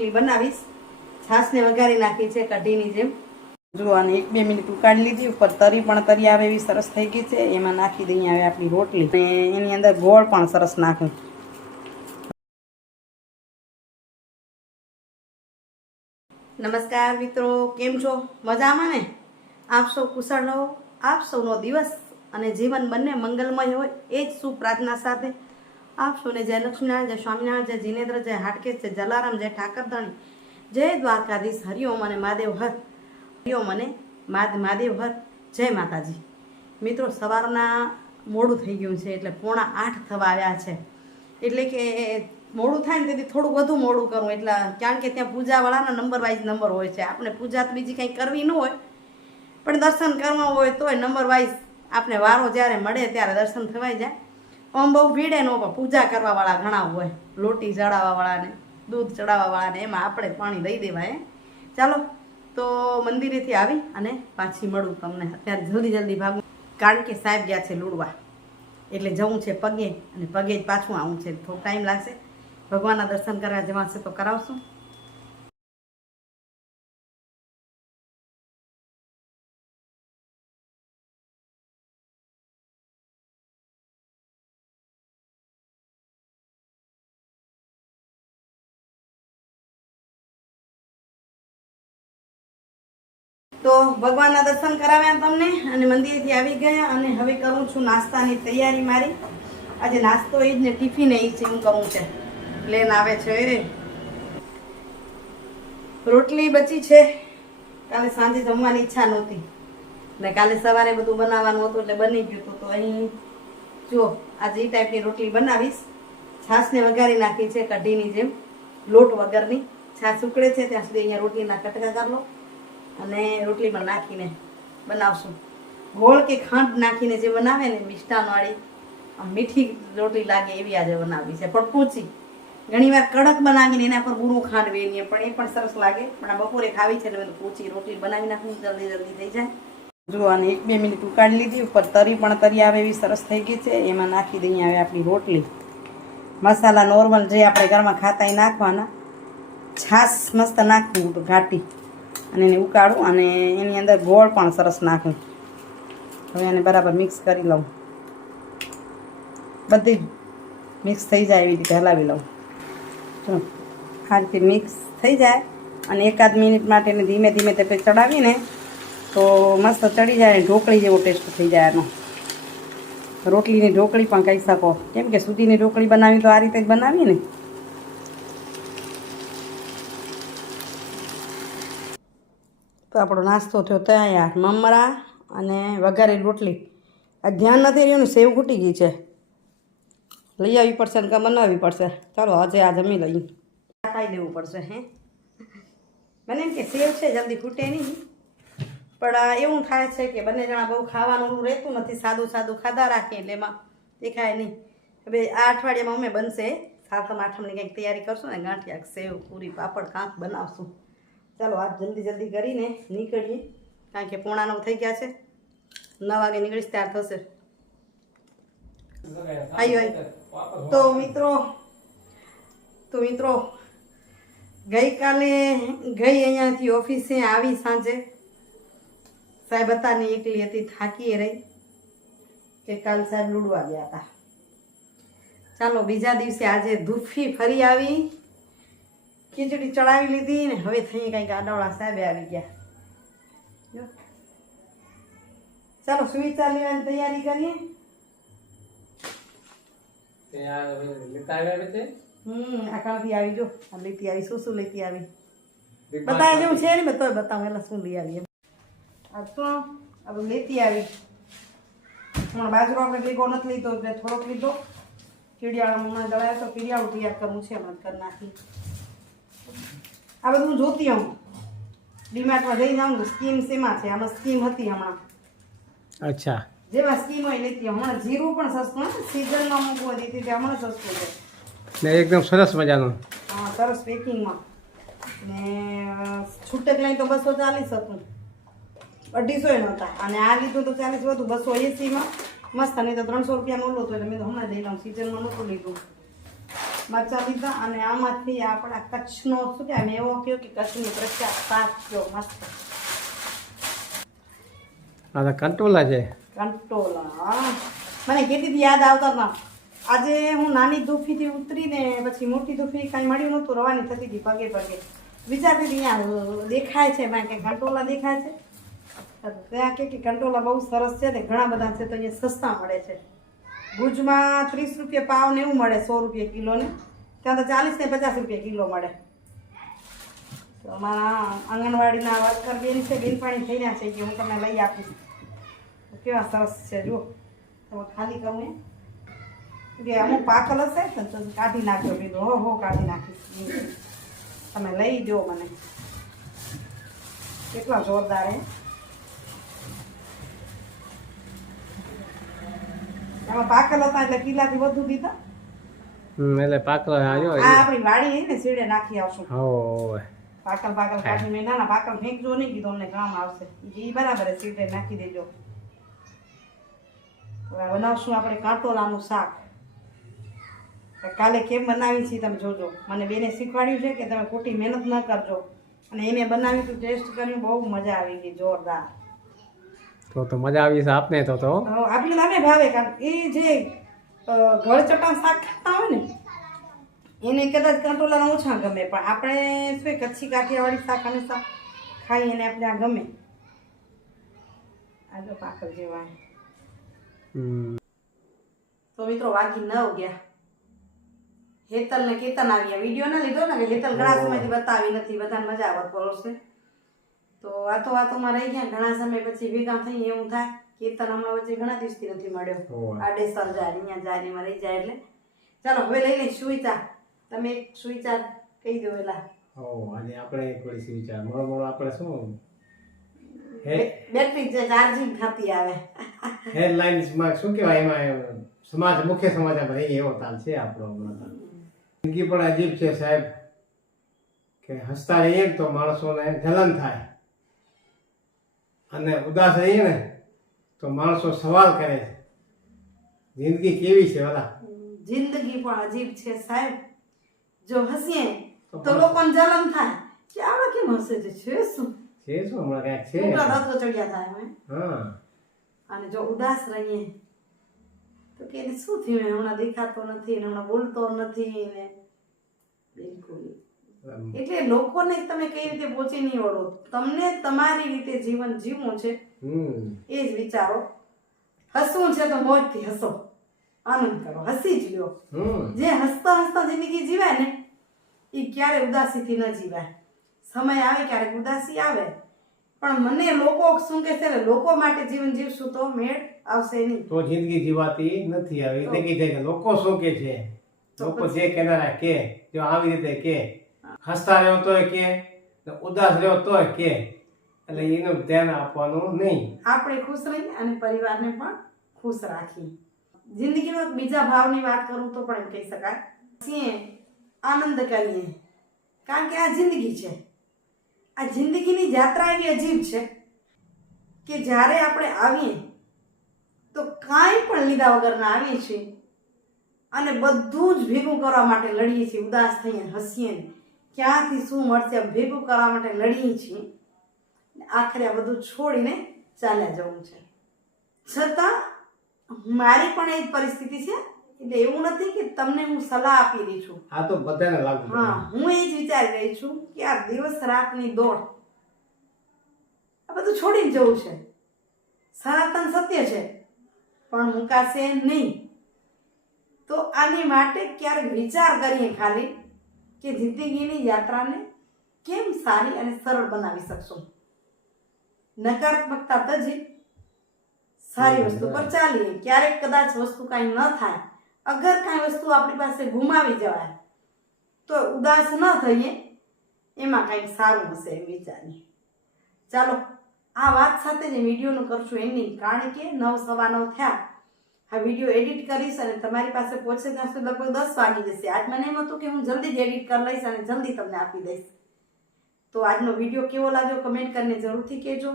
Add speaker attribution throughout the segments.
Speaker 1: રોટલી બનાવીશ. છાશને વઘારી નાખી છે કઢીની જેમ.
Speaker 2: જો અને એક બે મિનિટ ઉકાળી લીધી, ઉપર તરી પણ તરી આવે એવી સરસ થઈ ગઈ છે. એમાં નાખી દઈએ હવે આપણી રોટલી. અને એની અંદર ગોળ પણ સરસ નાખું.
Speaker 1: નમસ્કાર મિત્રો, કેમ છો? મજામાં ને? આપ સૌ કુશળ રહો. આપ સૌનો દિવસ અને જીવન બંને મંગલમય હોય. એ જ શુભ પ્રાર્થના સાથે આપ સૌને જય લક્ષ્મીનારાયણ જય સ્વામિનારાયણ જય જીનેન્દ્ર જય હાટકેશ જય જલારામ જય ઠાકરધણી, જય દ્વારકાધીશ હરિઓમ અને મહાદેવ હર. હરિઓમ અને મહાદેવ હર. જય માતાજી. મિત્રો, સવારના મોડું થઈ ગયું છે, એટલે પોણા આઠ થવા આવ્યા છે. એટલે કે મોડું થાય ને તેથી થોડું વધુ મોડું કરું, એટલે, કારણ કે ત્યાં પૂજાવાળાના નંબર વાઇઝ નંબર હોય છે. આપણે પૂજા તો બીજી કંઈ કરવી ન હોય, પણ દર્શન કરવા હોય તોય નંબર વાઇઝ આપણે વારો જ્યારે મળે ત્યારે દર્શન થવાઈ જાય. આમ બહુ ભીડે નો પૂજા કરવાવાળા ઘણા હોય. લોટી ચડાવવાવાળાને, દૂધ ચડાવવાવાળાને, એમાં આપણે પાણી દઈ દેવાય ચાલો, તો મંદિરેથી આવી અને પાછી મળું તમને અત્યારે જલ્દી જલ્દી ભાગું. કારણ કે સાહેબ ગયા છે લૂડવા. એટલે જવું છે પગે અને પગે જ પાછું આવું છે. થોડો ટાઈમ લાગશે. ભગવાનના દર્શન કરવા જવાશે તો કરાવશું. તો ભગવાનના દર્શન કરાવ્યા તમને અને મંદિરેથી આવી ગયા અને હવે કરું છું નાસ્તાની તૈયારી મારી. આજે નાસ્તો એ જ ને ટિફિન એ જ હું કરું છે પ્લેન આવે છે રે. રોટલી બચી છે. કાલે સાંજે જમવાની ઈચ્છા નહોતી. ને કાલે સવારે બધું બનાવવાનું હતું એટલે બની ગયું હતું. તો અહીં જો, આજે એ ટાઈપની રોટલી બનાવીશ. છાશને વઘારી નાખી છે કઢીની જેમ. લોટ વગરની છાશ ઉકળે છે, ત્યાં સુધી અહીંયા રોટલીના કટકા કરી લો. અને રોટલીમાં નાખીને બનાવશું. ગોળ કે ખાંડ નાખીને જે બનાવે ને મિષ્ટાનવાળી મીઠી રોટલી લાગે એવી આજે બનાવી છે. પણ પૂછી. ઘણીવાર કડક બનાવીને એના પર બુરું ખાંડ વેરીએ પણ એ પણ સરસ લાગે. પણ આ બપોરે ખાવી છે મેં પૂછી, રોટલી બનાવી નાખું, જલ્દી જલ્દી થઈ જાય.
Speaker 2: જો અને એક બે મિનિટ ઉકાળી લીધી, ઉપર તરી પણ તરી આવે એવી સરસ થઈ ગઈ છે. એમાં નાખી દઈએ હવે આપણી રોટલી. મસાલા નોર્મલ જે આપણે ઘરમાં ખાતા એ નાખવાના. છાશ મસ્ત નાખવું, ઘાટી. અને એને ઉકાળું અને એની અંદર ગોળ પણ સરસ નાખું. હવે એને બરાબર મિક્સ કરી લઉં. બધી મિક્સ થઈ જાય એવી રીતે હલાવી લઉં. જો, આ રીતે મિક્સ થઈ જાય અને એકાદ મિનિટ માટે એને ધીમે ધીમે તે ચડાવીને તો મસ્ત ચડી જાય અને ઢોકળી જેવો ટેસ્ટ થઈ જાય એનો રોટલીની ઢોકળી પણ કહી શકો. કેમ કે સુધીની ઢોકળી બનાવી તો આ રીતે જ બનાવીએ ને? તો આપણો નાસ્તો થયો તૈયાર. મમરા અને વઘારેલી રોટલી. આ ધ્યાન નથી રહ્યું ને સેવ ઘૂટી ગઈ છે. લઈ આવવી પડશે ને કાં બનાવવી પડશે. ચાલો આજે આ જમી લઈએ. ખાઈ દેવું પડશે, હે? મને એમ કે સેવ છે, જલ્દી ઘૂટે નહીં. પણ એવું થાય છે કે બંને જણા બહુ ખાવાનું રહેતું નથી, સાદું સાદું ખાધા રાખીએ એટલે એમાં દેખાય નહીં. હવે આ અઠવાડિયામાં અમે બનશે. સાતમ આઠમની કંઈક તૈયારી કરશું ને ગાંઠિયા, સેવ, પૂરી, પાપડ, કાંક બનાવશું. ચાલો આ જલ્દી જલ્દી કરીને નીકળીએ. કારણ કે પોણા નવ થઈ ગયા છે. નવ વાગે નીકળીશ ત્યાર થશે. આયો તો મિત્રો તો મિત્રો, ગઈકાલે ગઈ અહીંયાથી ઓફિસે આવી સાંજે. સાહેબ હતા ને એકલી હતી થાકી રહી કે કાલ સાહેબ લૂડવા ગયા હતા. ચાલો, બીજા દિવસે આજે ધૂફી ફરી આવી. ખીચડી ચડાવી લીધી ને હવે થઈ કંઈક આડાવાળા સાહેબે આવી ગયા. જો. ચાલો સુઈ ચાલીવાની તૈયારી કરીએ. હમ આકાળથી આવી જો. આ લેતી આવી શું શું લેતી આવી? બતાવે જેવું છે ને તોય બતાવું એટલે શું લઈ આવી. આ તો આ લેતી આવી. પણ બાજરો આપણે ભેગો નથી લીધો એટલે થોડોક લીધો. કીડિયાળો હમણાં દળાયો તો કીડિયાળું તૈયાર કરવું છે હમણાં કરી નાખી આ બધું હું જોતી આવું. ડીમાર્ટમાં જઈ જાઉં ને સ્કીમ શેમાં છે? આમાં સ્કીમ હતી હમણાં.
Speaker 3: અચ્છા.
Speaker 1: જેમાં સ્કીમ હોય લેતી હમણાં જીરું પણ સસ્તું સીઝનમાં મૂકવું હતી તે હમણાં સસ્તું છે.
Speaker 3: ને એકદમ સરસ મજાનું.
Speaker 1: હા સરસ પેકિંગમાં. ને છૂટક લઈ તો બસો ચાલીસ હતું. અઢીસો એ નહોતા. અને આ લીધું તો ચાલીસ હતું બસો એસીમાં. મસ્ત. નહીં તો ત્રણસો રૂપિયાનું ઓલું હતું. એટલે મેં તો હમણાં જઈ લઉં સિઝનમાં નહોતું લીધું. મરચાં લીધા અને આમાંથી આપણા કચ્છનો શું કહેવાય મેવો કયો કે કચ્છની પ્રખ્યાત પાક કયો મસ્ત.
Speaker 3: આ કંટોલા છે.
Speaker 1: કંટોલા. મને કેટલી યાદ આવતા હતા આજે હું નાની દુફીથી ઉતરીને પછી મોટી દુફી કાંઈ મળ્યું નહોતું રવાની થતી હતી પગે પગે. વિચારતી હતી અહીંયા દેખાય છે મેં કે કંટોલા દેખાય છે? ત્યાં કે કે કંટોલા બહુ સરસ છે ને ઘણા બધા છે તો અહીંયા સસ્તા મળે છે. ભુજમાં ત્રીસ રૂપિયા પાવ ને એવું મળે સો રૂપિયા કિલોને. ત્યાં તો ચાલીસ ને પચાસ રૂપિયા કિલો મળે. તો અમારા આંગણવાડીના વર્કર બેન છે, બેનપાણી થઈ રહ્યા છે કે હું તમને લઈ આપીશ. કેવા સરસ છે, જુઓ. તમે ખાલી કહું કે અમુક પાકલ હશે ને તો કાઢી નાખજો કીધું હો હો, કાઢી નાખીશ. તમે લઈ દો મને. કેટલા જોરદાર, હે? એમાં પાકલ હતા એટલે કિલ્લાથી વધુ દીધા.
Speaker 3: એટલે પાકલો આવ્યો
Speaker 1: આ આપણી વાડી ને સીડે નાખી આવશું.
Speaker 3: હોવે
Speaker 1: પાકલ પાકલ કાઢી મેં ના ના પાકલ ફેંકજો નહીં કીધું અમને કામ આવશે. એ બરાબર છે સીટે નાખી દેજો. હવે બનાવશું આપણે કાંટોલાનું શાક. કાલે કેમ બનાવી છે તમે જોજો. મને બેને શીખવાડ્યું છે કે તમે ખોટી મહેનત ન કરજો. અને એને બનાવ્યું ટેસ્ટ કર્યું બહુ મજા આવી ગઈ જોરદાર.
Speaker 3: તો તો મજા આવી છે આપને તો તો.
Speaker 1: આપણે નામે ભાવે કારણ એ જે ઘર ચટાણ શાક ખાતા હોય ને એને કદાચ કંટોલાના ઓછા ગમે પણ આપણે શું કચ્છી કાઠિયાવાડી શાક હંમેશા ખાઈ એને આપણે આ ગમે. આ તો પાકળ જેવા. તો મિત્રો વાગી નવ ગયા. હેતલ ને કેતન આવ્યા. વીડિયો ના લીધો ને કે હેતલ ઘણા સમયથી બતાવી નથી બધાને મજા આવત પડોશે તો વાતો વાતોમાં રહી ગયા ઘણા સમય પછી ભેગા થઈ એવું થાય કીર્તન હમણાં વચ્ચે ઘણા દિવસથી નથી મળ્યો. આડેસર જાય અહીંયા જાય એમાં રહી જાય એટલે. ચાલો હવે લઈ લઈ સુઈચા તમે એક સુવિચાર કહી દો એલા.
Speaker 3: હો આજે આપણે થોડી સી વિચાર મોડો મોડો આપણે શું? હે?
Speaker 1: બેટરી જે ચાર્જિંગ થતી આવે.
Speaker 3: હેડલાઇન્સમાં શું કહેવાય? એમાં સમાજ મુખ્ય સમાજ આપણે એવો તાલ છે આપણો હમણાં. જિંદગી પણ અજીબ છે સાહેબ. કે હસતા રહીએ તો માણસોને જલન થાય. અને ઉદાસ રહીએ ને તો માણસો સવાલ કરે છે. જિંદગી કેવી છે વાલા?
Speaker 1: જિંદગી પણ અજીબ છે સાહેબ. જો હસીએ
Speaker 3: તો
Speaker 1: લોકોને જલન થાય. કે આવા કેમ હસે છે? છે શું?
Speaker 3: છે શું? હમણાં કાંઈક છે.
Speaker 1: મોટા તત્વો ચડ્યા થાય અમે
Speaker 3: હા.
Speaker 1: અને જો ઉદાસ રહીએ તો કે શું થયું? હમણાં દેખાતો નથી ને હમણાં બોલતો નથી ને બિલકુલ. એટલે લોકોને તમે કઈ રીતે પહોંચી નહીં વળો. તમને તમારી રીતે જીવન જીવવું છે એ જ વિચારો. હસવું છે તો મોજથી હસો. આનંદ કરો. હસી જ લ્યો. જે હસતા હસતા જિંદગી જીવાય ને એ ક્યારે ઉદાસીથી ન જીવાય. સમય આવે ક્યારેક ઉદાસી આવે. પણ મને લોકો શું કહે છે ને લોકો માટે જીવન જીવશું તો મેળ આવશે નહીં.
Speaker 3: તો જિંદગી જીવાતી નથી આવી. જિંદગી થાય લોકો શું કે છે? લોકો જે કેનારા કે જો આવી રીતે કે હસતા રહ્યો તોય કે ઉદાસ રહ્યો તોય કે, એટલે એનું ધ્યાન આપવાનું નહીં.
Speaker 1: આપણે ખુશ રહીએ અને પરિવારને પણ ખુશ રાખીએ. જિંદગીનો એક બીજા ભાવની વાત કરું તો પણ એમ કહી શકાય. છીએ આનંદ કરીએ. કારણ કે આ જિંદગી છે. આ જિંદગીની યાત્રા એવી અજીબ છે કે જ્યારે આપણે આવીએ તો કાંઈ પણ લીધા વગરના આવીએ છીએ અને બધું જ ભેગું કરવા માટે લડીએ છીએ, ઉદાસ થઈએ, હસીએ ને. ક્યાંથી શું મળશે ભેગું કરવા માટે લડીએ છીએ. આખરે આ બધું છોડીને ચાલ્યા જવું છે. છતાં મારી પણ એ જ પરિસ્થિતિ છે એટલે એવું નથી કે તમને હું સલાહ આપી રહી છું.
Speaker 3: હા તો બધાને લાગુ
Speaker 1: હા હું એ જ વિચારી રહી છું કે આ દિવસ રાતની દોડ. આ બધું છોડીને જવું છે. સનાતન સત્ય છે પણ મુકાશે નહીં. તો આની માટે ક્યારેક વિચાર કરીએ ખાલી. કે જિંદગીની યાત્રાને કેમ સારી અને સરળ બનાવી શકશો? નકારાત્મકતા તજી સારી વસ્તુ પર ચાલીએ ક્યારેક કદાચ વસ્તુ કાંઈ ન થાય, અગર કાંઈ વસ્તુ આપણી પાસે ગુમાવી જવાય, તો ઉદાસ ન થઈએ, એમાં કાંઈક સારું હશે એમ વિચારીએ. ચાલો, આ વાત સાથે જે વિડીયોનું કરશું એમની કારણ કે નવ સવા નવ થયા. આ વીડિયો એડિટ કરીશ અને તમારી પાસે પહોંચે ત્યાં સુધી લગભગ દસ વાગી જશે. આજ મને એમ હતું કે હું જલ્દી જ એડિટ કરી લઈશ અને જલ્દી તમને આપી દઈશ. તો આજનો વીડિયો કેવો લાગ્યો કમેન્ટ કરીને જરૂરથી કહેજો.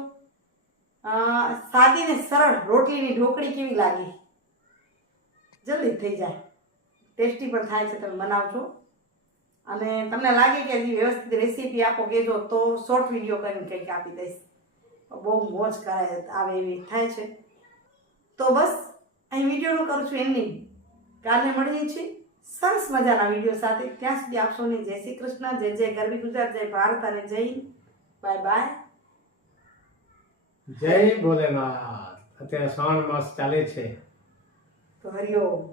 Speaker 1: સાદી ને સરળ રોટલીની ઢોકળી કેવી લાગી? જલ્દી થઈ જાય. ટેસ્ટી પણ થાય છે, તમે બનાવજો. અને તમને લાગે કે હજી વ્યવસ્થિત રેસીપી આપો કહેજો, તો શોર્ટ વીડિયો કરીને કંઈક આપી દઈશ. બહુ મોજ કરાય આવે એવી થાય છે. તો બસ અહીં વિડીયોનું કરું છું એમની કાલે મળીએ છીએ. સરસ મજાના વીડિયો સાથે. ત્યાં સુધી આપ સૌને જય શ્રી કૃષ્ણ જય જય ગરબી ગુજરાત જય ભારત અને જય બાય બાય
Speaker 3: જય ભોલેનાથ. અત્યારે શ્રાવણ માસ ચાલે છે.
Speaker 1: તો હરિઓમ